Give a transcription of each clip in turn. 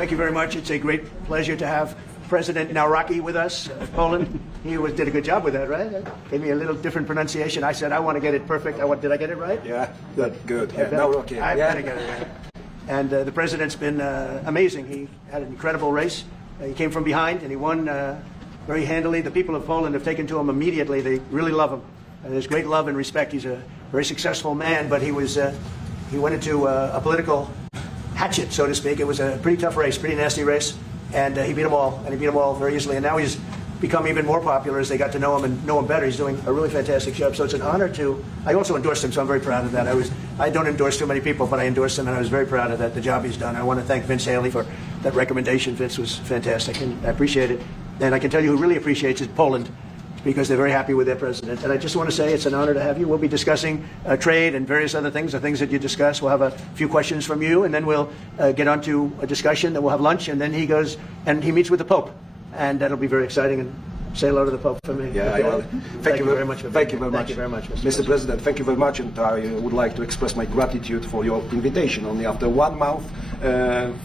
Thank you very much. It's a great pleasure to have President Nawrocki with us, Poland. He did a good job with that, right? Gave me a little different pronunciation. I said, I want to get it perfect. Did I get it right? Yeah, good. Yeah, Nawrocki. I better get it right. And the president's been amazing. He had an incredible race. He came from behind and he won very handily. The people of Poland have taken to him immediately. They really love him. There's great love and respect. He's a very successful man, but he went into a political hatchet, so to speak. It was a pretty tough race, pretty nasty race, and he beat them all, very easily. And now he's become even more popular as they got to know him and know him better. He's doing a really fantastic job. So it's an honor to. I also endorsed him, so I'm very proud of that. I don't endorse too many people, but I endorsed him, and I was very proud of that. The job he's done. I want to thank Vince Haley for that recommendation. Vince was fantastic, and I appreciate it. And I can tell you who really appreciates it, Poland, because they're very happy with their president. And I just want to say it's an honor to have you. We'll be discussing trade and various other things, the things that you discuss. We'll have a few questions from you, and then we'll get on to a discussion, then we'll have lunch, and then he goes and he meets with the Pope. And that'll be very exciting. And say hello to the Pope for me. Yeah, okay? I will. Thank you very much. Thank you very much, Mr. President. Thank you very much, and I would like to express my gratitude for your invitation. Only after 1 month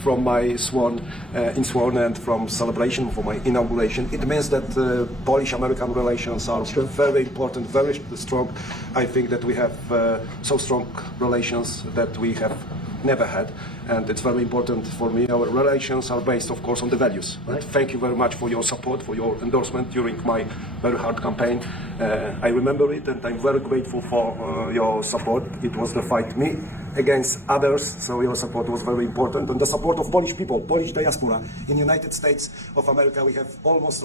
from my sworn and from celebration for my inauguration, it means that Polish-American relations are very important, very strong. I think that we have so strong relations that we have never had, and it's very important for me. Our relations are based, of course, on the values. Right. Thank you very much for your support, for your endorsement during my very hard campaign. I remember it, and I'm very grateful for your support. It was the fight me against others, so your support was very important, and the support of Polish people, Polish diaspora. In the United States of America, we have almost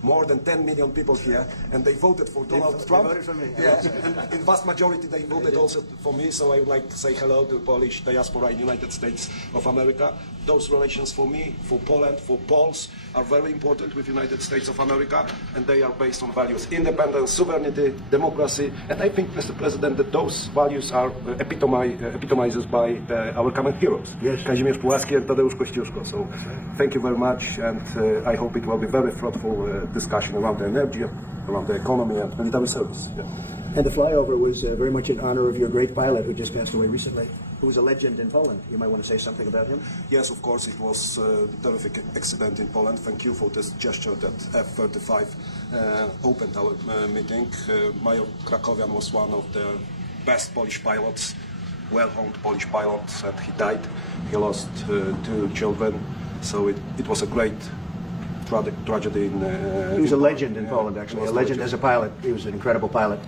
more than 10 million people here, and they voted for Donald Trump. They voted for me. Yeah, and in vast majority they voted also for me, so I would like to say hello to Polish diaspora in the United States of America. Those relations for me, for Poland, for Poles are very important with the United States of America, and they are based on values: independence, sovereignty, democracy, and I think, Mr. President, that those values are epitomized by our common heroes, yes. Kazimierz Pułaski and Tadeusz Kościuszko. So thank you very much, and I hope it will be very fruitful discussion around the energy, around the economy and military service. Yeah. And the flyover was very much in honor of your great pilot who just passed away recently, who was a legend in Poland. You might want to say something about him? Yes, of course. It was a terrific accident in Poland. Thank you for this gesture that F-35 opened our meeting. Major Krakowian was one of the best Polish pilots, well-honed Polish pilots, and he died. He lost 2 children, so it was a great tragedy. He was a legend in Poland, actually. A legend as a pilot. He was an incredible pilot.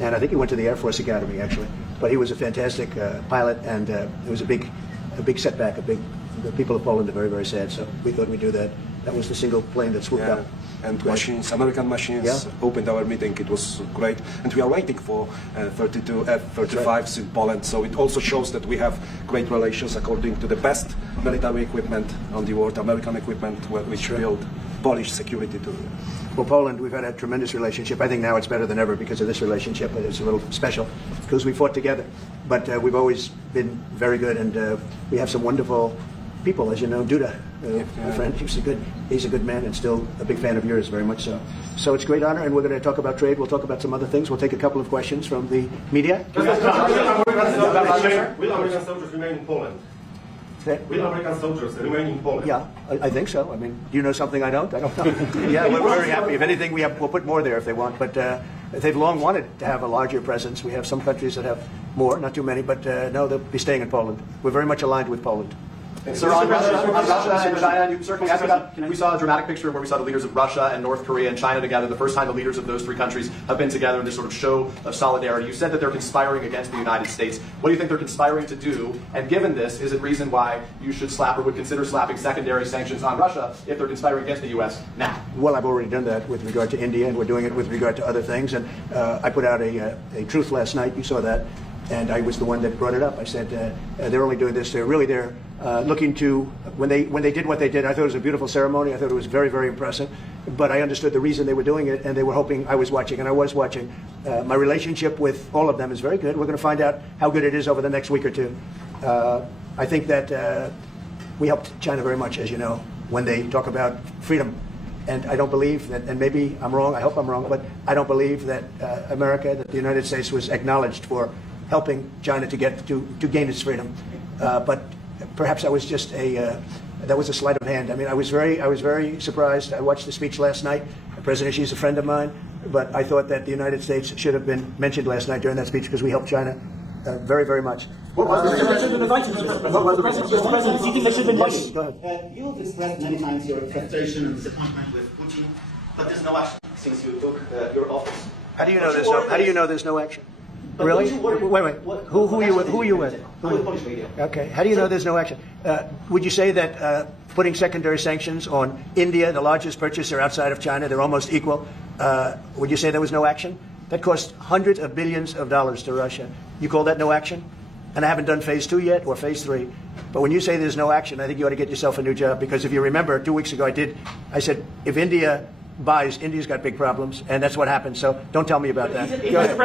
And I think he went to the Air Force Academy, actually. But he was a fantastic pilot, and it was a big setback. The people of Poland are very, very sad, so we thought we'd do that. That was the single plane that swooped up. And machines, American machines, opened our meeting. It was great. And we are waiting for 32 F-35s in Poland. So it also shows that we have great relations according to the best military equipment on the world, American equipment, which build Polish security too. Well, Poland, we've had a tremendous relationship. I think now it's better than ever because of this relationship. It's a little special because we fought together. But we've always been very good, and we have some wonderful people, as you know. Duda, my friend, he's a good man and still a big fan of yours, very much so. So it's a great honor, and we're going to talk about trade. We'll talk about some other things. We'll take a couple of questions from the media. Will American soldiers remain in Poland? Will American soldiers remain in Poland? Yeah, I think so. I mean, do you know something I don't? I don't know. Yeah, we're very happy. If anything, we'll put more there if they want. But they've long wanted to have a larger presence. We have some countries that have more, not too many, but no, they'll be staying in Poland. We're very much aligned with Poland. Sir, on Russia and China, you certainly asked about, we saw a dramatic picture where we saw the leaders of Russia and North Korea and China together. The first time the leaders of those 3 countries have been together in this sort of show of solidarity. You said that they're conspiring against the United States. What do you think they're conspiring to do? And given this, is it reason why you should slap or would consider slapping secondary sanctions on Russia if they're conspiring against the U.S. now? Well, I've already done that with regard to India, and we're doing it with regard to other things. And I put out a truth last night. You saw that. And I was the one that brought it up. I said, they're only doing this. They're looking to, when they did what they did, I thought it was a beautiful ceremony. I thought it was very, very impressive. But I understood the reason they were doing it, and they were hoping I was watching, and I was watching. My relationship with all of them is very good. We're going to find out how good it is over the next week or two. I think that we helped China very much, as you know, when they talk about freedom. And I don't believe that, and maybe I'm wrong, I hope I'm wrong, but I don't believe that America, that the United States was acknowledged for helping China to gain its freedom. But perhaps I was just that was a sleight of hand. I mean, I was very surprised. I watched the speech last night. President Xi's a friend of mine, but I thought that the United States should have been mentioned last night during that speech because we helped China very, very much. What was the president? Do you think they should have been invited? Go ahead. You've expressed many times your frustration and disappointment with Putin, but there's no action since you took your office. How do you know there's no action? Really? Wait. Who are you with? Polish media. Okay. How do you know there's no action? Would you say that putting secondary sanctions on India, the largest purchaser outside of China, they're almost equal, would you say there was no action? That cost hundreds of billions of dollars to Russia. You call that no action? And I haven't done phase 2 yet or phase 3. But when you say there's no action, I think you ought to get yourself a new job. Because if you remember, 2 weeks ago I said, if India buys, India's got big problems, and that's what happened. So don't tell me about that. Mr.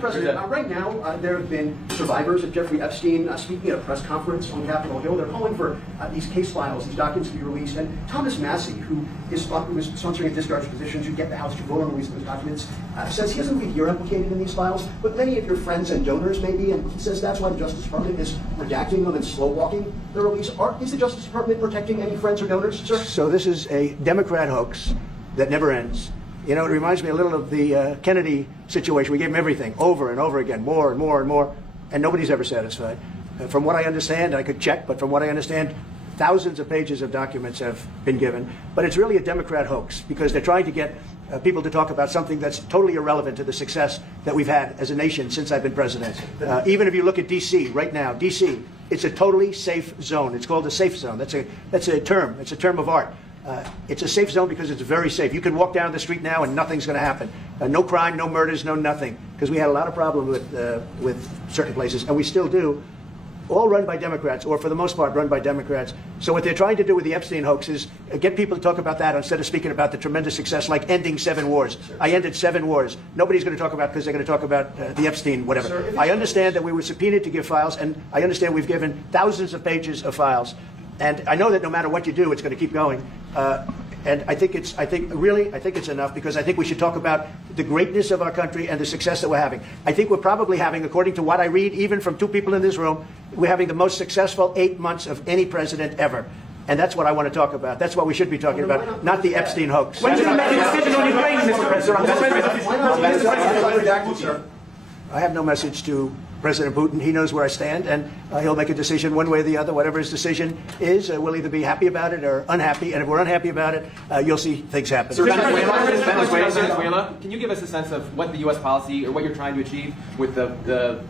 President, right now there have been survivors of Jeffrey Epstein speaking at a press conference on Capitol Hill. They're calling for these case files, these documents to be released. And Thomas Massey, who is sponsoring a discharge position to get the House to vote on the release of those documents, says he doesn't believe you're implicated in these files, but many of your friends and donors may be, and he says that's why the Justice Department is redacting them and slow walking the release. Is the Justice Department protecting any friends or donors, sir? So this is a Democrat hoax that never ends. You know, it reminds me a little of the Kennedy situation. We gave him everything over and over again, more and more and more, and nobody's ever satisfied. From what I understand, I could check, but from what I understand, thousands of pages of documents have been given. But it's really a Democrat hoax because they're trying to get people to talk about something that's totally irrelevant to the success that we've had as a nation since I've been president. Even if you look at D.C. right now, D.C., it's a totally safe zone. It's called a safe zone. That's a term. It's a term of art. It's a safe zone because it's very safe. You can walk down the street now and nothing's going to happen. No crime, no murders, no nothing. Because we had a lot of problems with certain places, and we still do. All run by Democrats, or for the most part run by Democrats. So what they're trying to do with the Epstein hoax is get people to talk about that instead of speaking about the tremendous success like ending 7 wars. I ended 7 wars. Nobody's going to talk about because they're going to talk about the Epstein, whatever. Sir, I understand that we were subpoenaed to give files, and I understand we've given thousands of pages of files. And I know that no matter what you do, it's going to keep going. And I think it's enough because I think we should talk about the greatness of our country and the success that we're having. I think we're probably having, according to what I read, even from 2 people in this room, we're having the most successful 8 months of any president ever. And that's what I want to talk about. That's what we should be talking about, not the Epstein hoax. When did you make a decision on Ukraine, Mr. President? I have no message to President Putin. He knows where I stand, and he'll make a decision one way or the other. Whatever his decision is, we'll either be happy about it or unhappy. And if we're unhappy about it, you'll see things happen. Venezuela, can you give us a sense of what the U.S. policy or what you're trying to achieve with the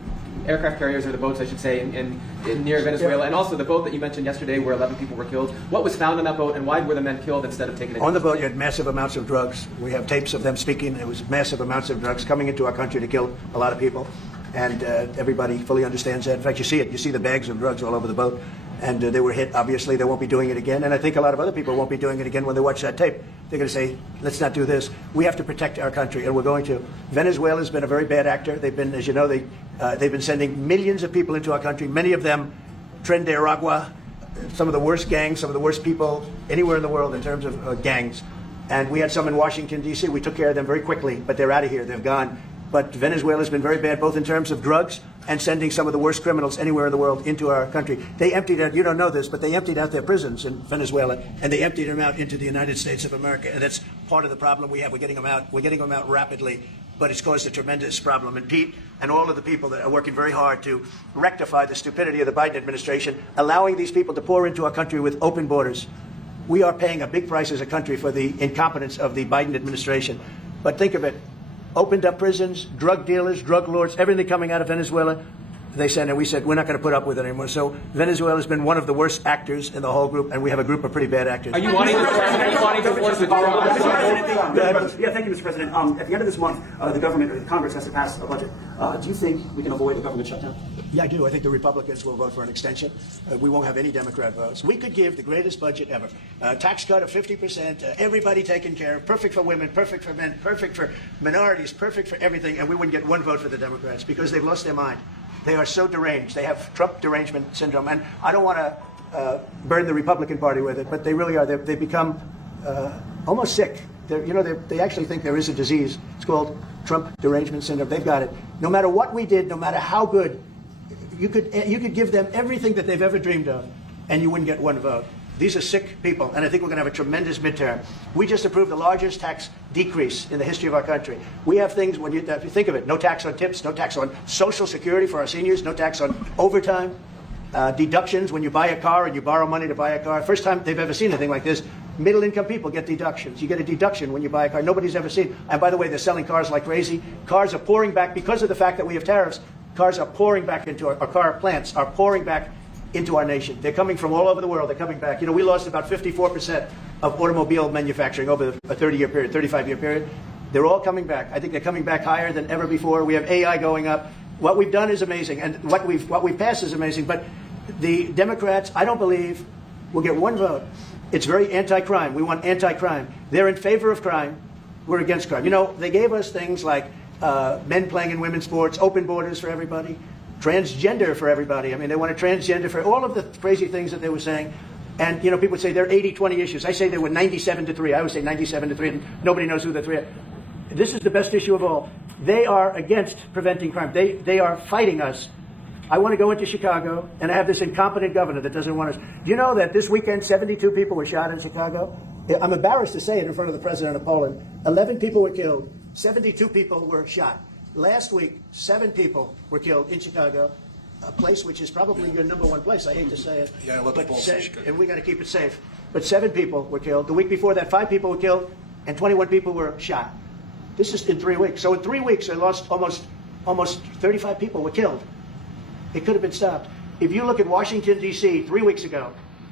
aircraft carriers, or the boats, I should say, in near Venezuela, and also the boat that you mentioned yesterday where 11 people were killed? What was found on that boat, and why were the men killed instead of taken? On the boat, you had massive amounts of drugs. We have tapes of them speaking. It was massive amounts of drugs coming into our country to kill a lot of people. And everybody fully understands that. In fact, you see it. You see the bags of drugs all over the boat. And they were hit. Obviously, they won't be doing it again. And I think a lot of other people won't be doing it again when they watch that tape. They're going to say, let's not do this. We have to protect our country, and we're going to. Venezuela has been a very bad actor. They've been, as you know, they've been sending millions of people into our country, many of them Tren de Aragua, some of the worst gangs, some of the worst people anywhere in the world in terms of gangs. And we had some in Washington, D.C. We took care of them very quickly, but they're out of here. They've gone. But Venezuela has been very bad, both in terms of drugs and sending some of the worst criminals anywhere in the world into our country. They emptied out, you don't know this, but they emptied out their prisons in Venezuela, and they emptied them out into the United States of America. And that's part of the problem we have. We're getting them out rapidly, but it's caused a tremendous problem. And Pete and all of the people that are working very hard to rectify the stupidity of the Biden administration, allowing these people to pour into our country with open borders. We are paying a big price as a country for the incompetence of the Biden administration. But think of it. Opened up prisons, drug dealers, drug lords, everything coming out of Venezuela. They said, and we said, we're not going to put up with it anymore. So Venezuela has been one of the worst actors in the whole group, and we have a group of pretty bad actors. Are you wanting to force withdrawal? Yeah, thank you, Mr. President. At the end of this month, the government, or the Congress, has to pass a budget. Do you think we can avoid a government shutdown? Yeah, I do. I think the Republicans will vote for an extension. We won't have any Democrat votes. We could give the greatest budget ever. Tax cut of 50%, everybody taken care of, perfect for women, perfect for men, perfect for minorities, perfect for everything, and we wouldn't get one vote for the Democrats because they've lost their mind. They are so deranged. They have Trump derangement syndrome. And I don't want to burden the Republican Party with it, but they really are. They've become almost sick. They actually think there is a disease. It's called Trump derangement syndrome. They've got it. No matter what we did, no matter how good, you could give them everything that they've ever dreamed of, and you wouldn't get one vote. These are sick people, and I think we're going to have a tremendous midterm. We just approved the largest tax decrease in the history of our country. We have things, if you think of it, no tax on tips, no tax on Social Security for our seniors, no tax on overtime, deductions when you buy a car and you borrow money to buy a car. First time they've ever seen anything like this. Middle-income people get deductions. You get a deduction when you buy a car. Nobody's ever seen. And by the way, they're selling cars like crazy. Cars are pouring back because of the fact that we have tariffs. Cars are pouring back into our car plants are pouring back into our nation. They're coming from all over the world. They're coming back. You know, we lost about 54% of automobile manufacturing over a 30-year period, 35-year period. They're all coming back. I think they're coming back higher than ever before. We have AI going up. What we've done is amazing, and what we've passed is amazing. But the Democrats, I don't believe, will get one vote. It's very anti-crime. We want anti-crime. They're in favor of crime. We're against crime. You know, they gave us things like men playing in women's sports, open borders for everybody, transgender for everybody. I mean, they want a transgender for all of the crazy things that they were saying. And, you know, people would say they're 80-20 issues. I say they were 97-3. I always say 97-3, and nobody knows who the three are. This is the best issue of all. They are against preventing crime. They are fighting us. I want to go into Chicago, and I have this incompetent governor that doesn't want us. Do you know that this weekend 72 people were shot in Chicago? I'm embarrassed to say it in front of the president of Poland. 11 people were killed. 72 people were shot. Last week, 7 people were killed in Chicago, a place which is probably your number one place. I hate to say it. Yeah, a lot of Poles in Chicago. And we got to keep it safe. But 7 people were killed. The week before that, 5 people were killed, and 21 people were shot. This is in 3 weeks. So in 3 weeks, I lost almost 35 people were killed. It could have been stopped. If you look at Washington, D.C., 3 weeks ago,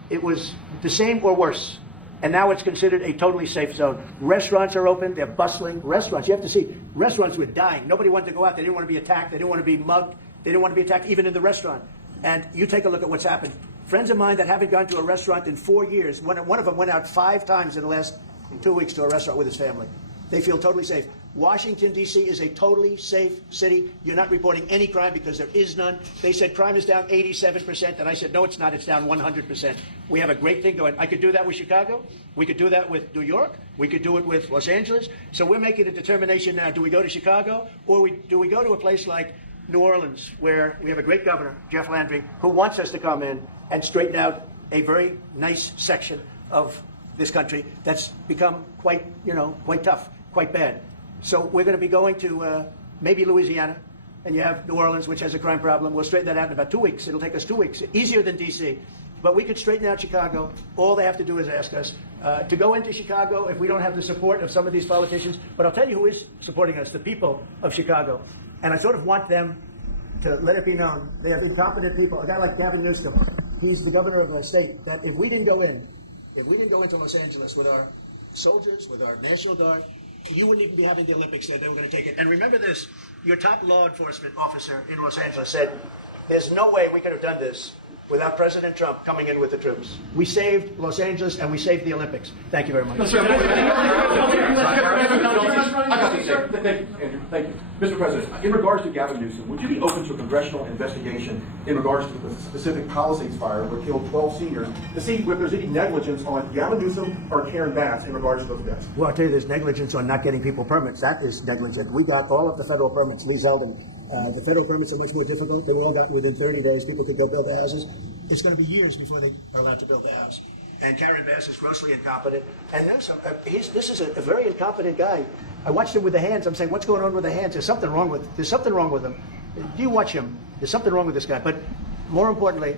it was the same or worse. And now it's considered a totally safe zone. Restaurants are open. They're bustling. Restaurants, you have to see, restaurants were dying. Nobody wanted to go out. They didn't want to be attacked. They didn't want to be mugged. They didn't want to be attacked even in the restaurant. And you take a look at what's happened. Friends of mine that haven't gone to a restaurant in 4 years, one of them went out 5 times in the last 2 weeks to a restaurant with his family. They feel totally safe. Washington, D.C. is a totally safe city. You're not reporting any crime because there is none. They said crime is down 87%, and I said, no, it's not. It's down 100%. We have a great thing going. I could do that with Chicago. We could do that with New York. We could do it with Los Angeles. So we're making a determination now. Do we go to Chicago, or do we go to a place like New Orleans, where we have a great governor, Jeff Landry, who wants us to come in and straighten out a very nice section of this country that's become quite tough, quite bad. So we're going to be going to maybe Louisiana, and you have New Orleans, which has a crime problem. We'll straighten that out in about 2 weeks. It'll take us 2 weeks, easier than D.C. But we could straighten out Chicago. All they have to do is ask us to go into Chicago if we don't have the support of some of these politicians. But I'll tell you who is supporting us, the people of Chicago. And I sort of want them to let it be known. They have incompetent people. A guy like Gavin Newsom, he's the governor of a state that if we didn't go into Los Angeles with our soldiers, with our National Guard, you wouldn't even be having the Olympics there. They were going to take it. And remember this, your top law enforcement officer in Los Angeles said, there's no way we could have done this without President Trump coming in with the troops. We saved Los Angeles and we saved the Olympics. Thank you very much. Thank you. Mr. President, in regards to Gavin Newsom, would you be open to a congressional investigation in regards to the specific Palisades fire where killed 12 seniors to see if there's any negligence on Gavin Newsom or Karen Bass in regards to those deaths? Well, I'll tell you, there's negligence on not getting people permits. That is negligent. We got all of the federal permits. Lee Zeldin. The federal permits are much more difficult. They were all gotten within 30 days. People could go build their houses. It's going to be years before they are allowed to build their house. And Karen Bass is grossly incompetent. And Newsom, this is a very incompetent guy. I watched him with the hands. I'm saying, what's going on with the hands? There's something wrong with him. Do you watch him? There's something wrong with this guy. But more importantly,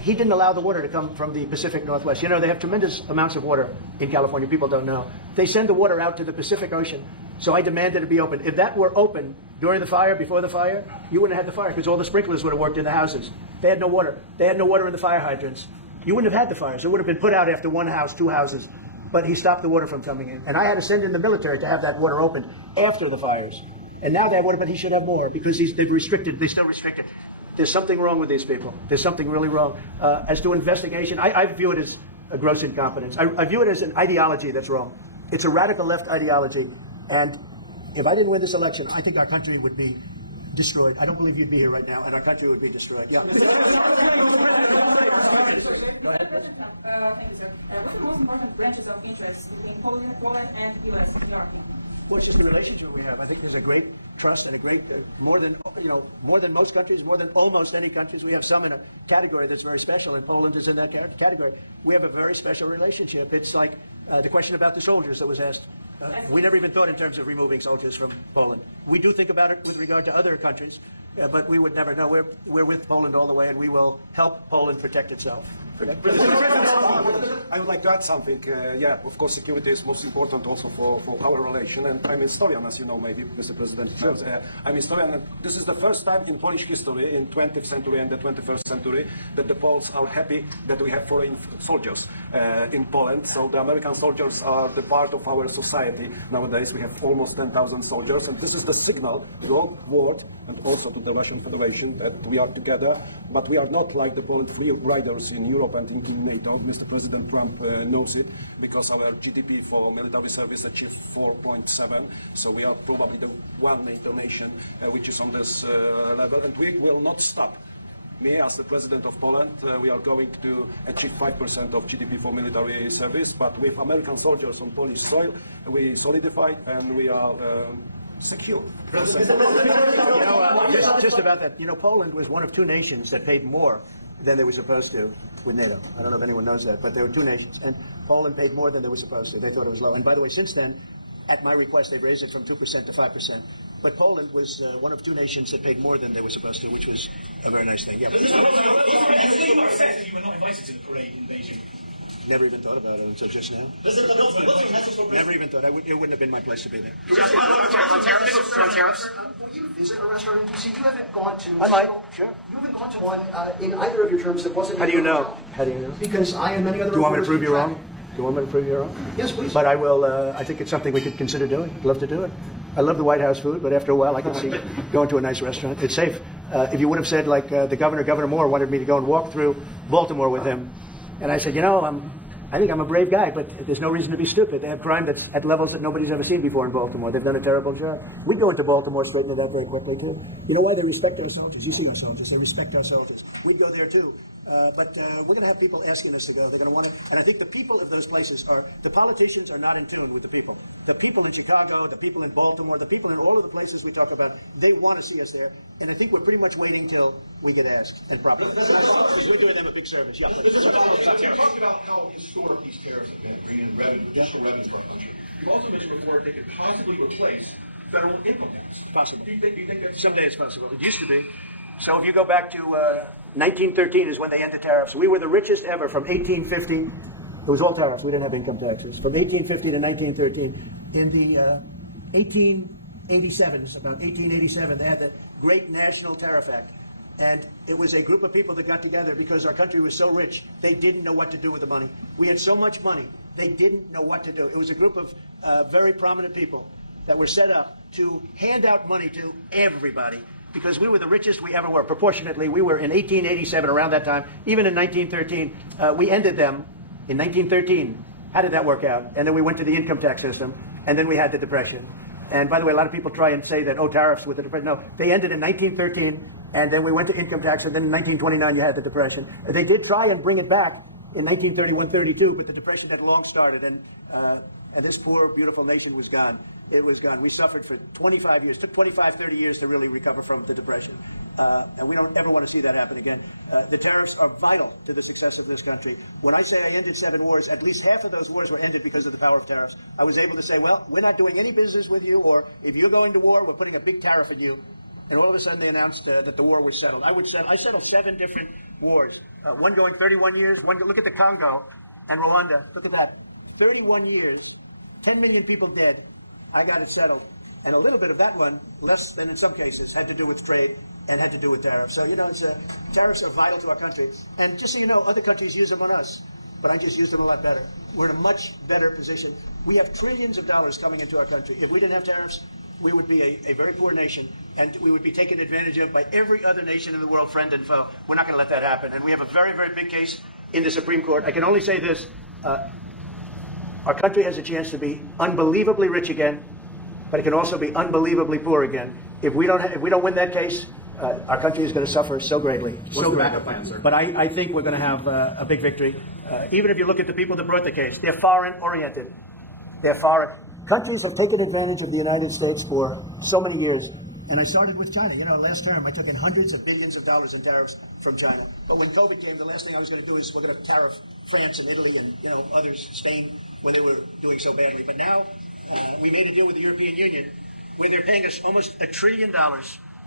he didn't allow the water to come from the Pacific Northwest. You know, they have tremendous amounts of water in California. People don't know. They send the water out to the Pacific Ocean. So I demanded it be open. If that were open during the fire, before the fire, you wouldn't have had the fire because all the sprinklers would have worked in the houses. They had no water. They had no water in the fire hydrants. You wouldn't have had the fires. It would have been put out after one house, 2 houses. But he stopped the water from coming in. And I had to send in the military to have that water opened after the fires. And now they have water, but he should have more because they still restricted. There's something wrong with these people. There's something really wrong. As to investigation, I view it as a gross incompetence. I view it as an ideology that's wrong. It's a radical left ideology. And if I didn't win this election, I think our country would be destroyed. I don't believe you'd be here right now, and our country would be destroyed. Yeah. Thank you, sir. What are the most important branches of interest between Poland and U.S. in your opinion? Well, it's just the relationship we have. I think there's a great trust and a great, more than most countries, more than almost any countries. We have some in a category that's very special, and Poland is in that category. We have a very special relationship. It's like the question about the soldiers that was asked. We never even thought in terms of removing soldiers from Poland. We do think about it with regard to other countries, but we would never know. We're with Poland all the way, and we will help Poland protect itself. I would like to add something. Yeah, of course, security is most important also for our relation. And I'm a historian, as you know, maybe, Mr. President. I'm a historian, and this is the first time in Polish history, in 20th century and the 21st century, that the Poles are happy that we have foreign soldiers in Poland. So the American soldiers are the part of our society nowadays. We have almost 10,000 soldiers, and this is the signal to the whole world and also to the Russian Federation that we are together. But we are not like the Poland free riders in Europe and in NATO. Mr. President Trump knows it, because our GDP for military service achieved 4.7. So we are probably the one NATO nation which is on this level, and we will not stop. Me, as the President of Poland, we are going to achieve 5% of GDP for military service, but with American soldiers on Polish soil, we solidify and we are secure. Just about that. Poland was one of two nations that paid more than they were supposed to with NATO. I don't know if anyone knows that, but there were two nations, and Poland paid more than they were supposed to. They thought it was low. And by the way, since then, at my request, they've raised it from 2% to 5%. But Poland was one of two nations that paid more than they were supposed to, which was a very nice thing. Yeah. You were not invited to the parade in Beijing. Never even thought about it until just now. What's your message for Never even thought. It wouldn't have been my place to be there. On tariffs? Will you visit a restaurant in D.C.? You haven't gone to. I might. Sure. You haven't gone to one in either of your terms that wasn't. How do you know? How do you know? Because I and many other. Do you want me to prove you reporters wrong? Do you want me to prove you wrong? Yes, please. But I will. I think it's something we could consider doing. I'd love to do it. I love the White House food, but after a while, I can see going to a nice restaurant. It's safe. If you would have said, like Governor Moore wanted me to go and walk through Baltimore with him, and I said, I think I'm a brave guy, but there's no reason to be stupid. They have crime that's at levels that nobody's ever seen before in Baltimore. They've done a terrible job. We'd go into Baltimore, straighten it out very quickly, too. You know why? They respect our soldiers. You see our soldiers. They respect our soldiers. We'd go there, too. But we're going to have people asking us to go. They're going to want to. And I think the people of those places the politicians are not in tune with the people. The people in Chicago, the people in Baltimore, the people in all of the places we talk about, they want to see us there. And I think we're pretty much waiting till we get asked, and properly. We're doing them a big service. Yeah. You talked about how historic these tariffs have been, bringing in revenue, additional revenue for our country. You also mentioned before they could possibly replace federal income tax. Possible. Do you think that Someday it's possible. It used to be. So if you go back to 1913 is when they ended tariffs. We were the richest ever from 1850. It was all tariffs. We didn't have income taxes. From 1850 to 1913. In the 1887s, about 1887, they had the Great National Tariff Act. And it was a group of people that got together because our country was so rich, they didn't know what to do with the money. We had so much money, they didn't know what to do. It was a group of very prominent people that were set up to hand out money to everybody, because we were the richest we ever were. Proportionately, we were in 1887, around that time, even in 1913. We ended them in 1913. How did that work out? And then we went to the income tax system, and then we had the Depression. And by the way, a lot of people try and say that, tariffs with the Depression. No, they ended in 1913, and then we went to income tax, and then in 1929 you had the Depression. They did try and bring it back in 1931-32, but the Depression had long started, and this poor, beautiful nation was gone. It was gone. We suffered for 25 years. It took 25, 30 years to really recover from the Depression. And we don't ever want to see that happen again. The tariffs are vital to the success of this country. When I say I ended 7 wars, at least half of those wars were ended because of the power of tariffs. I was able to say, well, we're not doing any business with you, or if you're going to war, we're putting a big tariff on you. And all of a sudden they announced that the war was settled. I settled 7 different wars. One going 31 years. Look at the Congo and Rwanda. Look at that. 31 years, 10 million people dead. I got it settled. And a little bit of that one, less than in some cases, had to do with trade and had to do with tariffs. So, tariffs are vital to our country. And just so you know, other countries use them on us, but I just use them a lot better. We're in a much better position. We have trillions of dollars coming into our country. If we didn't have tariffs, we would be a very poor nation, and we would be taken advantage of by every other nation in the world, friend and foe. We're not going to let that happen. And we have a very, very big case in the Supreme Court. I can only say this. Our country has a chance to be unbelievably rich again, but it can also be unbelievably poor again. If we don't win that case, our country is going to suffer so greatly. What's the backup plan, sir? But I think we're going to have a big victory. Even if you look at the people that brought the case, they're foreign-oriented. Countries have taken advantage of the United States for so many years. And I started with China. You know, last term I took in hundreds of billions of dollars in tariffs from China. But when COVID came, the last thing I was going to do is we're going to tariff France and Italy and others, Spain, when they were doing so badly. But now we made a deal with the European Union where they're paying us almost $1 trillion.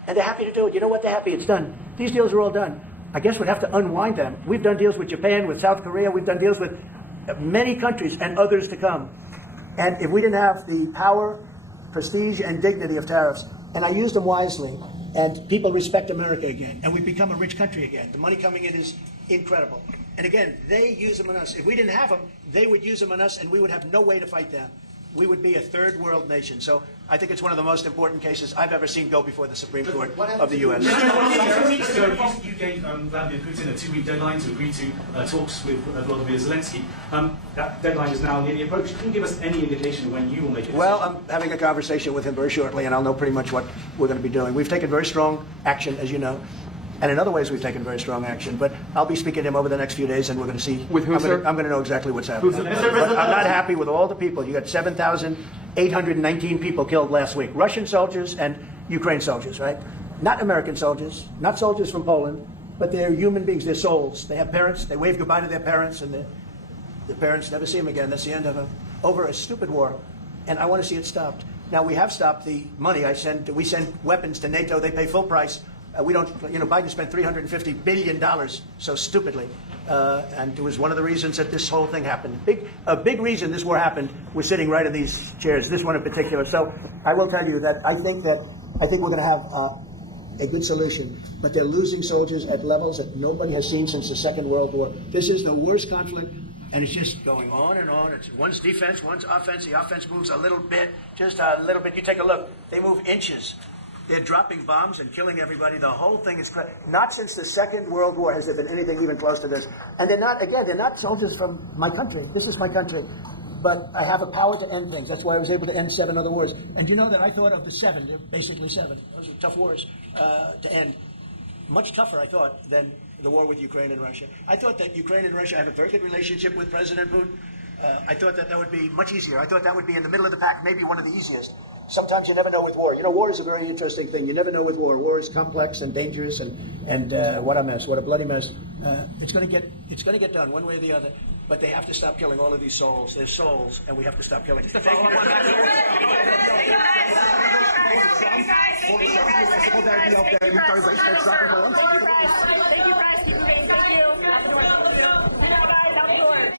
And they're happy to do it. You know what? They're happy. It's done. These deals are all done. I guess we'd have to unwind them. We've done deals with Japan, with South Korea. We've done deals with many countries and others to come. And if we didn't have the power, prestige, and dignity of tariffs, and I used them wisely, and people respect America again, and we've become a rich country again. The money coming in is incredible. And again, they use them on us. If we didn't have them, they would use them on us, and we would have no way to fight them. We would be a third world nation. So I think it's one of the most important cases I've ever seen go before the Supreme Court of the U.S. 2 weeks ago, you gave Vladimir Putin a 2-week deadline to agree to talks with Volodymyr Zelensky. That deadline is now nearly approached. Can you give us any indication of when you will make it? Well, I'm having a conversation with him very shortly, and I'll know pretty much what we're going to be doing. We've taken very strong action, as you know. And in other ways, we've taken very strong action. But I'll be speaking to him over the next few days, and we're going to see. With who, sir? I'm going to know exactly what's happening. But I'm not happy with all the people. You got 7,819 people killed last week. Russian soldiers and Ukraine soldiers, right? Not American soldiers, not soldiers from Poland, but they're human beings. They're souls. They have parents. They wave goodbye to their parents, and their parents never see them again. That's the end of them. Over a stupid war. And I want to see it stopped. Now, we have stopped the money. We send weapons to NATO. They pay full price. We don't, Biden spent $350 billion so stupidly. And it was one of the reasons that this whole thing happened. A big reason this war happened was sitting right in these chairs, this one in particular. So I will tell you that I think we're going to have a good solution. But they're losing soldiers at levels that nobody has seen since the Second World War. This is the worst conflict, and it's just going on and on. It's one's defense, one's offense. The offense moves a little bit, just a little bit. You take a look. They move inches. They're dropping bombs and killing everybody. The whole thing is not since the Second World War has there been anything even close to this. And they're not soldiers from my country. This is my country. But I have a power to end things. That's why I was able to end 7 other wars. And you know that I thought of the 7. They're basically 7. Those are tough wars to end. Much tougher, I thought, than the war with Ukraine and Russia. I thought that Ukraine and Russia have a very good relationship with President Putin. I thought that would be much easier. I thought that would be in the middle of the pack, maybe one of the easiest. Sometimes you never know with war. War is a very interesting thing. You never know with war. War is complex and dangerous, and what a mess, what a bloody mess. It's going to get done one way or the other. But they have to stop killing all of these souls. They're souls, and we have to stop killing. Just to follow up on that. Thank you, guys.